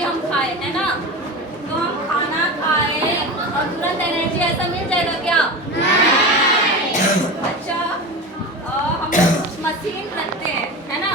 भी हम खाए, है ना? तो हम खाना खाए और तुरंत एनर्जी ऐसा मिल जाएगा क्या? अच्छा, हम लोग कुछ मशीन रखते हैं, है ना?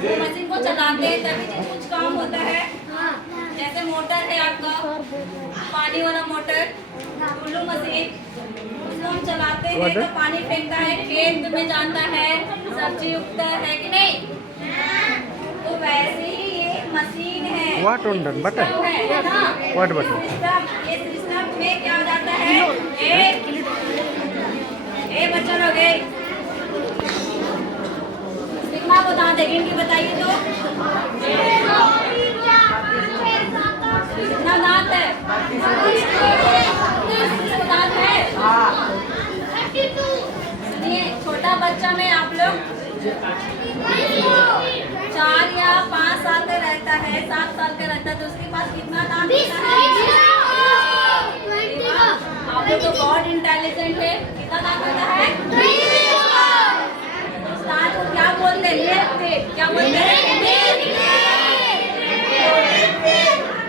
वो मशीन को चलाते हैं तभी तो कुछ काम होता है। जैसे मोटर है आपका, पानी वाला मोटर, टुल्लू मशीन, उसको हम चलाते हैं तो पानी फेंकता है, खेत में जाता है, सब्जी उगता है कि नहीं? तो वैसे ही ये मशीन है। What on done? Butter? है ना? What butter? ये सिस्टम में क्या हो जाता है? बच्चा लोग कितना को दांत है? इनकी बताइए तो कितना दांत है? दांत है। सुनिए, छोटा बच्चा में आप लोग 4 या 5 साल का रहता है, 7 साल का रहता है, तो उसके पास कितना दांत होता है? आप लोग तो बहुत इंटेलिजेंट है। कितना दांत होता है? उस दांत को क्या बोलते हैं? क्या बोलते हैं?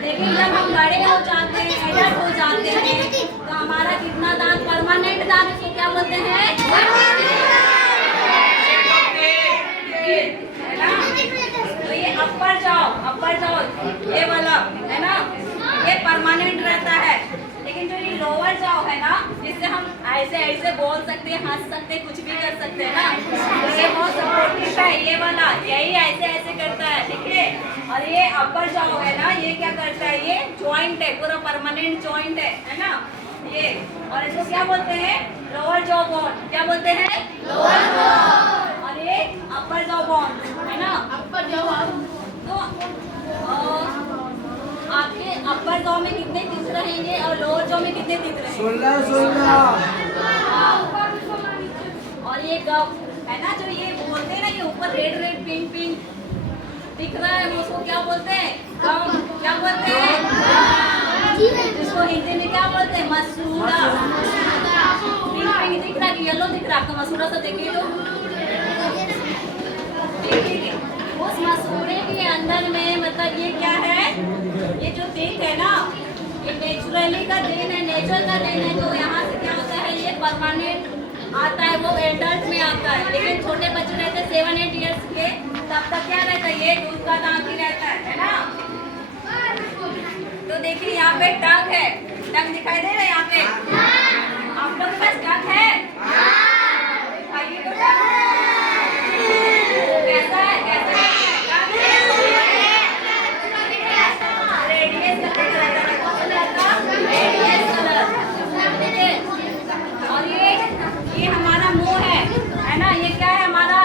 लेकिन जब हम बड़े हो जाते हैं, एडल्ट हो जाते हैं, तो हमारा कितना दांत परमानेंट दांत, इसको क्या बोलते हैं? है ना? तो ये अपर जाओ ये वाला है ना, ये परमानेंट रहता है। लेकिन जो ये लोअर जाओ है ना, जिससे हम ऐसे ऐसे बोल सकते हैं, हंस सकते हैं, कुछ भी कर सकते हैं ना, तो ये बहुत सपोर्टिव है। ये वाला यही ऐसे ऐसे करता है, ठीक है? और ये अपर जाओ है ना, ये क्या करता है? ये जॉइंट है, पूरा परमानेंट जॉइंट है ना ये। और इसको क्या बोलते हैं? Lower jaw bone. क्या बोलते हैं? Lower jaw. और ये अपर जॉ बोन है ना, अपर जॉ। तो आपके अपर जॉ में कितने टीथ रहेंगे और लोअर जॉ में कितने टीथ रहेंगे? 16। और ये गम है ना, जो ये बोलते हैं ना, ये ऊपर रेड रेड पिंक पिंक दिख रहा है, वो उसको क्या बोलते हैं? गम। क्या बोलते हैं? जिसको हिंदी में क्या बोलते हैं? मसूड़ा। पिंक पिंक दिख रहा है, येलो दिख रहा है आपका मसूड़ा, तो देखिए तो उस मसूड़े के अंदर में मतलब ये क्या है? ये जो टीथ है ना, ये नेचुरली का देन है, नेचर का देन है। तो यहाँ से क्या होता है? ये परमानेंट आता है, वो एडल्ट में आता है। लेकिन छोटे बच्चे रहते हैं 7-8 इयर्स के, तब तक क्या रहता है? ये दूध का दांत ही रहता है ना? तो देखिए यहाँ पे टंग है, टंग दिखाई दे रहा है यहाँ पे? आप लोग के पास टंग है? दिखाइए तो टंग कैसा है? कैसा है? रेडियस कलर का रहता है, कौन सा रहता है? रेडियस कलर, ठीक है? और ये हमारा मुंह है ना? ये क्या है हमारा?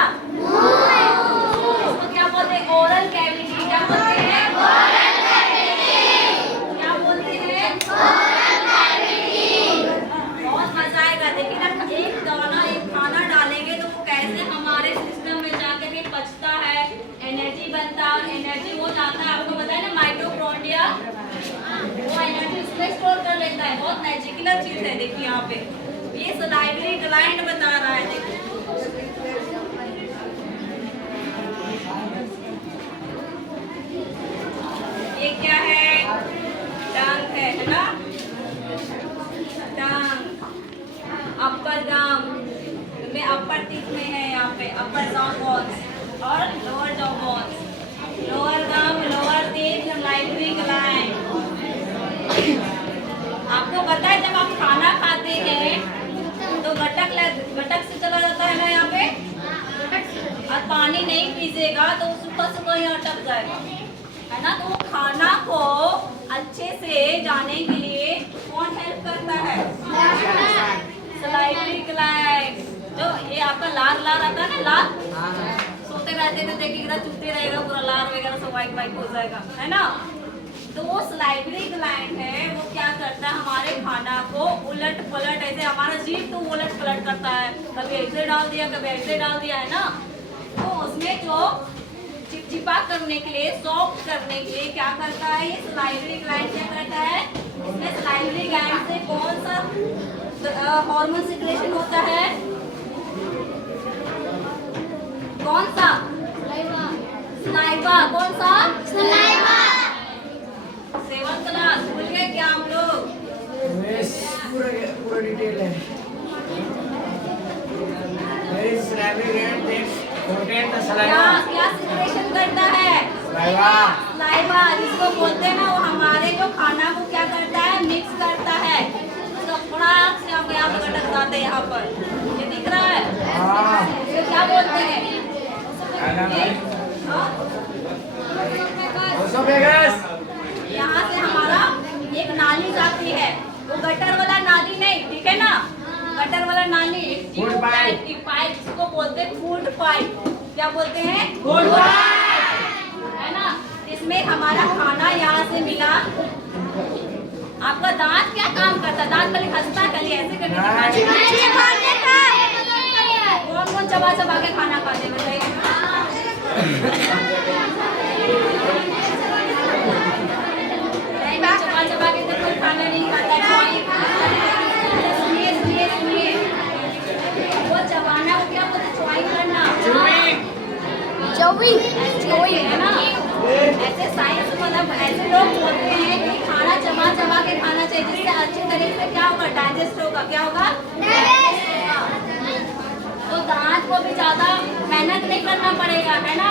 उसको क्या बोलते हैं? Oral cavity. क्या बोलते हैं? Oral cavity. क्या बोलते हैं? Oral cavity. बहुत मजा आएगा। देखिए ना, एक दाना एक खाना डालेंगे तो वो कैसे हमारे सिस्टम में जाकर के पचता है, एनर्जी बनता है, एनर्जी हो जाता है। आपको पता है ना, माइटोकॉन्ड्रिया वो एनर्जी उसमें स्टोर कर लेता है। बहुत मैजिकल चीज है। देखिए यहाँ पे ये सलाइवरी ग्लैंड बता रहा है। देखिए ये क्या है? टंग है ना? टंग अपर गम में, अपर टीथ में है यहाँ पे अपर जॉ बोन्स और लोअर जॉ बोन्स। लोअर गम, लोअर टीथ, सलाइवरी ग्लैंड। आपको पता है जब आप खाना खाते हैं तो गटक से चला जाता है ना यहाँ पे, और पानी नहीं पीसेगा तो सूखा सूखा यहाँ अटक जाएगा, है ना? तो खाना को अच्छे से जाने के लिए कौन हेल्प करता है? Salivary gland. जो ये आपका लार आता है ना, लार सोते रहते तो देखिएगा चुभते रहेगा, पूरा लार वगैरह सब वाइट वाइट हो जाएगा, है ना? तो वो सलाइवरी ग्लैंड है, वो क्या करता है? हमारे खाना को उलट पलट, ऐसे हमारा जीभ तो उलट पलट करता है, कभी ऐसे डाल दिया, कभी ऐसे डाल दिया, है ना? तो उसमें जो चिपचिपा करने के लिए, सॉफ्ट करने के लिए क्या करता है? ये सलाइवरी ग्लैंड क्या करता है? इसमें सलाइवरी ग्लैंड से कौन सा हार्मोन सिक्रेशन होता है? कौन सा? सलाइवा। कौन सा? सलाइवा। पूरा डिटेल है। There is saliva gland that contain the saliva. क्या सिक्रेशन करता है? Saliva. सलाइवा जिसको बोलते हैं ना, वो हमारे जो खाना को क्या करता है, मिक्स करता है। तो फटाक से हम यहाँ पर गटर जाते हैं, यहाँ पर ये दिख रहा है। हाँ। ये क्या बोलते हैं? Esophagus. यहाँ से हमारा एक नाली जाती है, वो गटर वाला नाली नहीं, ठीक है ना, गटर वाला नाली, Food pipe. पाइप जिसको बोलते हैं फूड पाइप। क्या बोलते हैं? Food pipe. है ना, इसमें हमारा खाना यहाँ से मिला। आपका दांत क्या काम करता है? दांत खाली हंसता, खाली ऐसे करके कौन कौन चबा चबा के खाना खाते हैं बताइए? नहीं, चबा चबा के तो कोई खाना नहीं खाता। सुनिए सुनिए सुनिए, वो चबाना वो क्या बोलते? च्वाइंग करना, चबाई है ना। ऐसे साइंस मतलब ऐसे लोग बोलते हैं कि खाना चबा चबा के खाना चाहिए, जिससे अच्छे तरीके से क्या होगा, डाइजेस्ट होगा। क्या होगा? तो दांत को भी ज्यादा मेहनत नहीं करना पड़ेगा, है ना,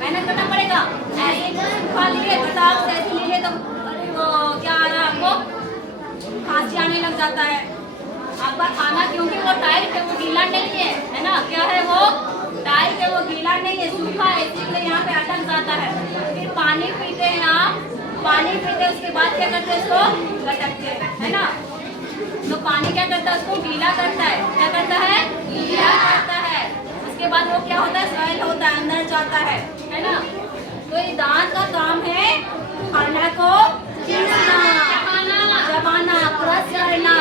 मेहनत करना पड़ेगा। ऐसे खा लिए फटाक से ऐसे लिए तो अरे वो क्या आ रहा है आपको, खांसी आने लग जाता है आपका खाना, क्योंकि वो टाइट है, वो गीला नहीं है ना। क्या है वो? टाइट है, वो गीला नहीं है, सूखा है, इसलिए यहाँ पे अटक जाता है। फिर पानी पीते हैं आप, पानी पीते उसके बाद क्या करते हैं, इसको लटकते हैं, है ना। तो पानी क्या करता है, उसको गीला करता है। क्या करता है? गीला करता है। उसके बाद वो क्या होता है, सॉइल होता है, अंदर जाता है ना। तो ये दांत का काम है खाना को चबाना, क्रश करना,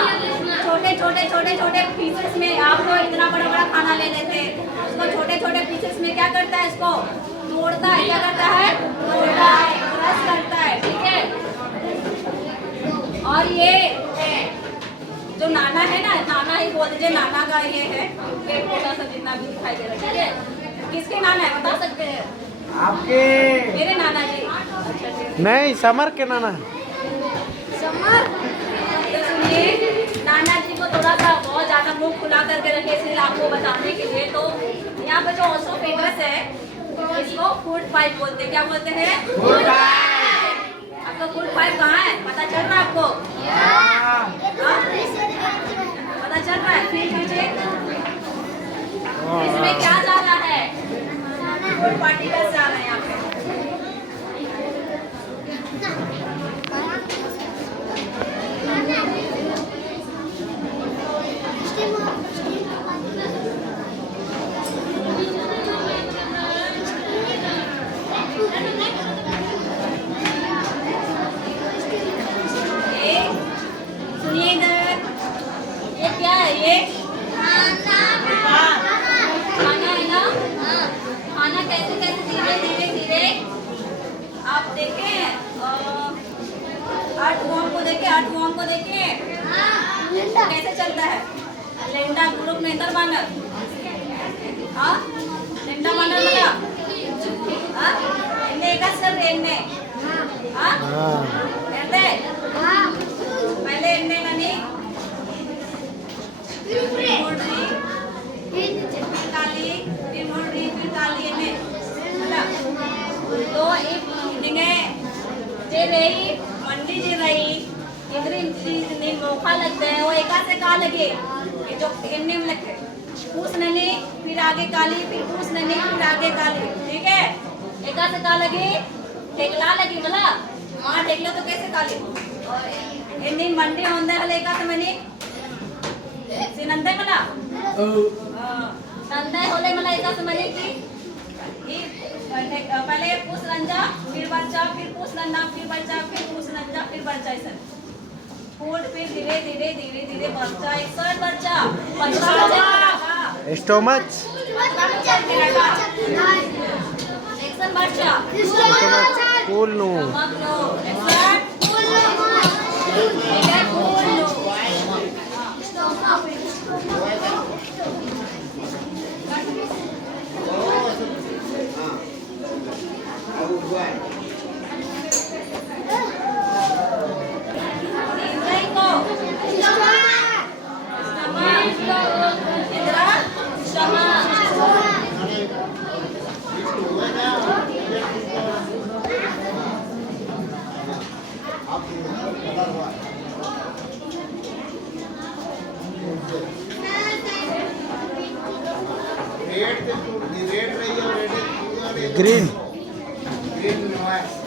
छोटे छोटे छोटे छोटे पीसेस में। आप लोग इतना बड़ा बड़ा खाना ले लेते हैं, उसको छोटे छोटे पीसेस में क्या करता है, इसको तोड़ता है। क्या करता है? तोड़ता है, क्रश करता है, ठीक है। और ये जो नाना है ना, नाना ही बोल दीजिए, नाना का ये है पेट छोटा सा जितना भी दिखाई दे रहा है, ठीक है। किसके नाना है बता सकते हैं? आपके। मेरे नाना जी। अच्छा, नहीं, समर के नाना। समर। तो सुनिए, नाना जी को थोड़ा सा बहुत ज़्यादा मुंह खुला करके रखे, इसलिए आपको बताने के लिए। तो यहाँ पे जो ओसोफेगस है, इसको फूड पाइप बोलते हैं। क्या बोलते हैं? Food pipe. आपका फूड पाइप कहाँ है, पता चल रहा है आपको? पता चल रहा है? फिर मुझे इसमें क्या जा रहा है? फूड पार्टिकल्स जा रहे हैं यहाँ पे। सुनिए इधर, ये क्या है? ये खाना है ना। खाना कैसे कैसे धीरे धीरे धीरे आप देखें, आर्टवॉर्म को देखें, आर्टवॉर्म को देखें कैसे चलता है। लेंडा ग्रुप नेंदर बानर, हाँ लेंडा बानर बता, हाँ एन्ने का सर एन्ने, हाँ एन्ने पहले एन्ने ननी मोड़ी फिर काली, फिर मोड़ी, फिर काली एन्ने, तो एक दिने जे रही मंडी जे रही इधरी ने मौका लगता है, वो एका से का लगे ये जो एन्ने में लगे पूछ ननी, फिर आगे काली, फिर पूछ ननी, फिर आगे काली, ठीक है। एका से का लगी, ठेकला लगी बोला, वहाँ ठेकला तो कैसे काली एन्ने मंडी होंदे हले एका से मनी सिनंदे मला नंदे होले मला एका से मनी की पहले पूछ रंजा, फिर बच्चा, फिर पूछ नन्ना, फिर बच्चा, फिर पूछ नंजा, फिर बच्चा, ऐसा फूड, फिर धीरे धीरे धीरे धीरे बच्चा, एक बच्चा बच्चा स्टोमच, बच्चा cool no, green green noise.